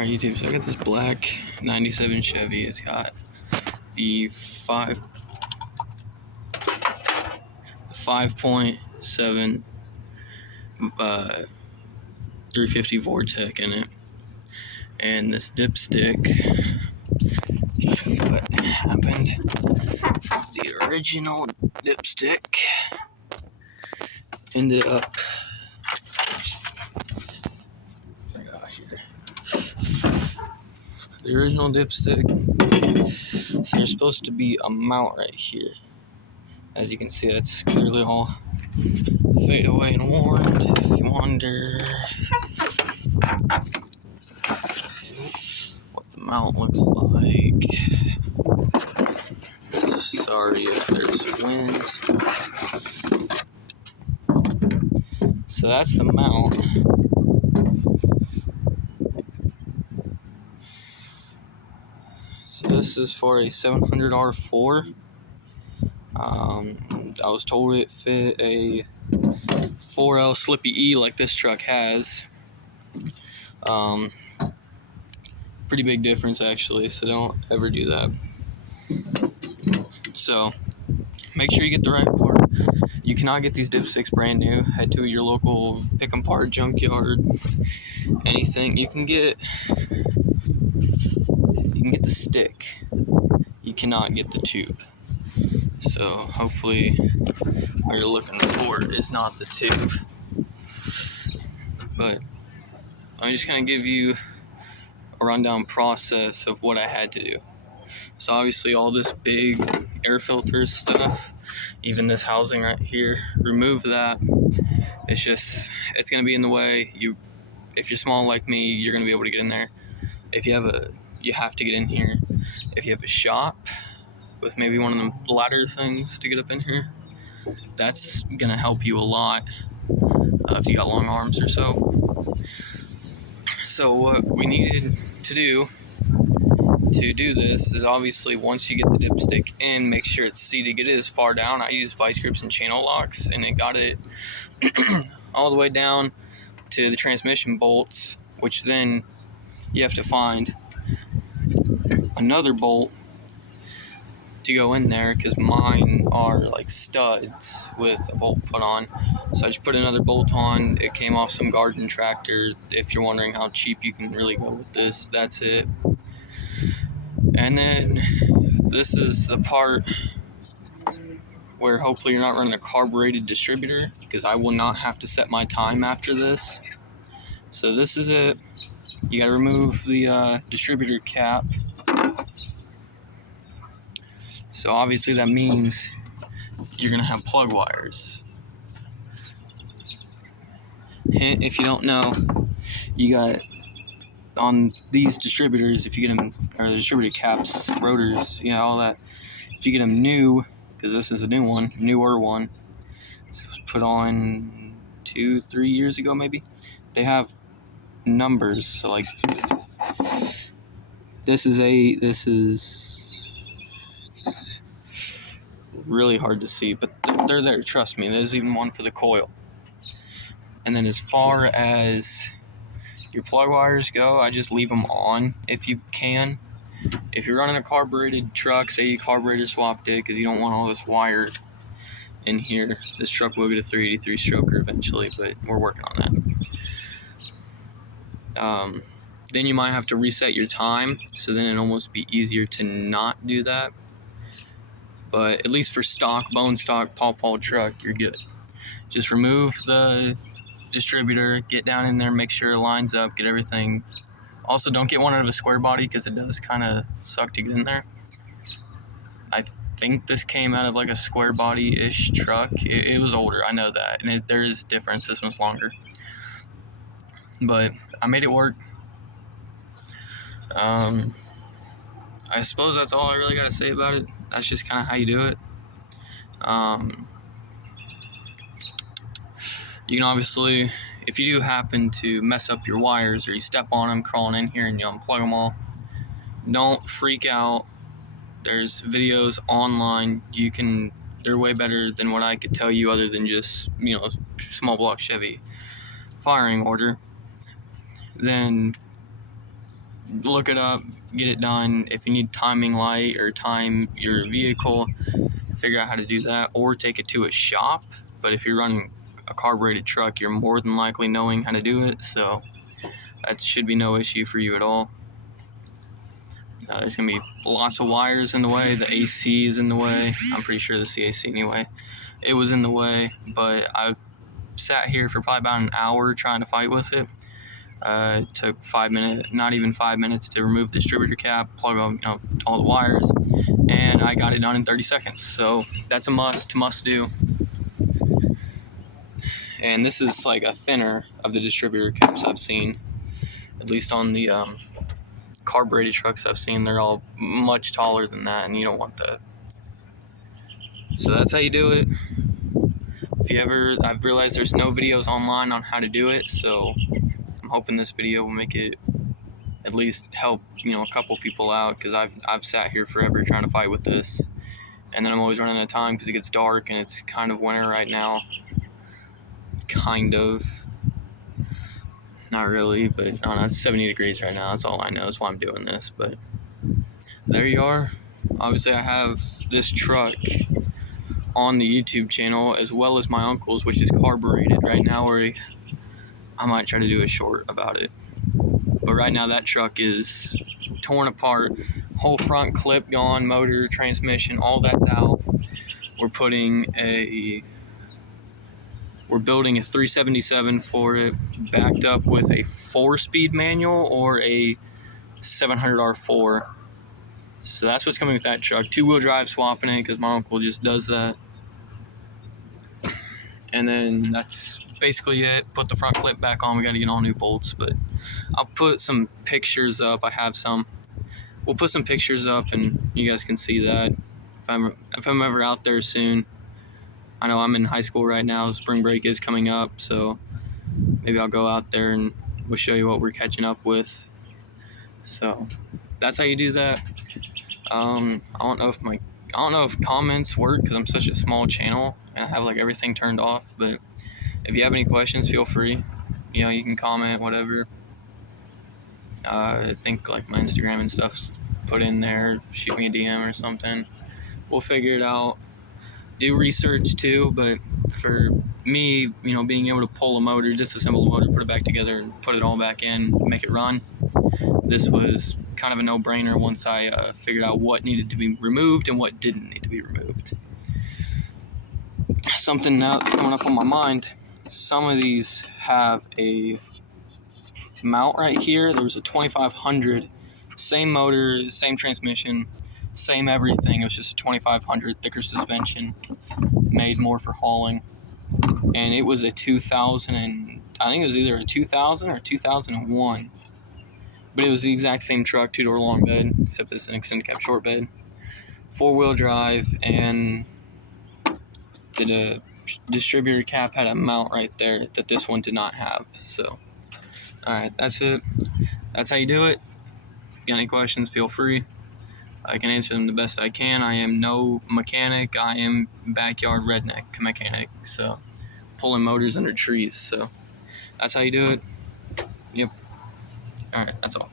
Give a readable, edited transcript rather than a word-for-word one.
Alright, YouTube, so I got this black 97 Chevy. It's got the 5.7 350 Vortec in it. And this dipstick, show you what happened. The original dipstick ended up The original dipstick, so there's supposed to be a mount right here. As you can see, that's clearly all fade away and worn. If you wonder what the mount looks like, sorry if there's wind. So that's the mount. So this is for a 700 R4. I was told it fit a 4L Slippy E like this truck has. Pretty big difference actually, so don't ever do that. So make sure you get the right part. You cannot get these dipsticks brand new. Head to your local pick 'em apart junkyard. Anything you can get the stick. You cannot get the tube. So hopefully what you're looking for is not the tube. But I'm just gonna give you a rundown process of what I had to do. So obviously all this big air filter stuff, even this housing right here, remove that. It's gonna be in the way. If you're small like me, you're gonna be able to get in there. You have to get in here. If you have a shop with maybe one of them ladder things to get up in here, that's gonna help you a lot if you got long arms or so. So what we needed to do this is obviously once you get the dipstick in, make sure it's seated. Get it as far down. I use vice grips and channel locks, and it got it all the way down to the transmission bolts, which then you have to find another bolt to go in there because mine are like studs with a bolt put on. So I just put another bolt on. It came off some garden tractor. If you're wondering how cheap you can really go with this, that's it. And then this is the part where hopefully you're not running a carbureted distributor, because I will not have to set my time after this. So this is it. You gotta remove the distributor cap. So obviously that means you're gonna have plug wires. Hint, if you don't know, you got on these distributors, if you get them, or the distributor caps, rotors, all that, if you get them new, because this is a newer one, this was put on 2-3 years ago maybe, they have numbers. So like this is really hard to see, but they're there, trust me. There's even one for the coil. And then as far as your plug wires go, I just leave them on if you can. If you're running a carbureted truck, say you carburetor swapped it because you don't want all this wire in here. This truck will get a 383 stroker eventually, but we're working on that. Then you might have to reset your time, so then it'd almost be easier to not do that. But at least for stock, bone stock, paw truck, you're good. Just remove the distributor, get down in there, make sure it lines up, get everything. Also, don't get one out of a square body because it does kind of suck to get in there. I think this came out of like a square body-ish truck. It was older, I know that, and there is difference. This one's longer. But I made it work. I suppose that's all I really got to say about it. That's just kind of how you do it. You can obviously, if you do happen to mess up your wires or you step on them crawling in here and you unplug them all, don't freak out. There's videos online. They're way better than what I could tell you other than just, small block Chevy firing order. Then look it up, get it done. If you need timing light or time your vehicle, figure out how to do that, or take it to a shop. But if you're running a carbureted truck, you're more than likely knowing how to do it, so that should be no issue for you at all. There's going to be lots of wires in the way. The AC is in the way. I'm pretty sure the CAC anyway. It was in the way, but I've sat here for probably about an hour trying to fight with it. It took 5 minutes, not even 5 minutes, to remove the distributor cap, plug all the wires, and I got it done in 30 seconds. So that's a must do. And this is like a thinner of the distributor caps I've seen, at least on the carbureted trucks I've seen. They're all much taller than that, and you don't want that. So that's how you do it. I've realized there's no videos online on how to do it, so I'm hoping this video will make it at least help, a couple people out, because I've sat here forever trying to fight with this, and then I'm always running out of time because it gets dark and it's kind of winter right now. Kind of. Not really, but I don't know, it's 70 degrees right now. That's all I know. That's why I'm doing this. But there you are. Obviously, I have this truck on the YouTube channel, as well as my uncle's, which is carbureted right now, where I might try to do a short about it. But right now, that truck is torn apart. Whole front clip gone, motor, transmission, all that's out. We're building a 377 for it, backed up with a 4-speed manual or a 700R4. So that's what's coming with that truck. 2-wheel drive swapping it, because my uncle just does that. And then that's basically it. Put the front clip back on. We got to get all new bolts, but I'll put some pictures up. I have some. We'll put some pictures up, and you guys can see that if I'm ever out there soon. I know I'm in high school right now. Spring break is coming up, so maybe I'll go out there and we'll show you what we're catching up with. So that's how you do that. I don't know if comments work, because I'm such a small channel and I have like everything turned off. But if you have any questions, feel free. You can comment, whatever. I think like my Instagram and stuff's put in there. Shoot me a DM or something. We'll figure it out. Do research too, but for me, being able to pull a motor, disassemble a motor, put it back together, and put it all back in, make it run, this was kind of a no-brainer once I figured out what needed to be removed and what didn't need to be removed. Something now that's coming up on my mind, some of these have a mount right here. There was a 2500, same motor, same transmission, same everything. It was just a 2500, thicker suspension, made more for hauling. And it was a 2000, and I think it was either a 2000 or 2001. But it was the exact same truck, 2-door long bed, except it's an extended cab short bed, 4-wheel drive, and the distributor cap had a mount right there that this one did not have. So, alright, that's it. That's how you do it. If you got any questions, feel free. I can answer them the best I can. I am no mechanic. I am backyard redneck mechanic. So, pulling motors under trees. So, that's how you do it. Yep. Alright, that's all.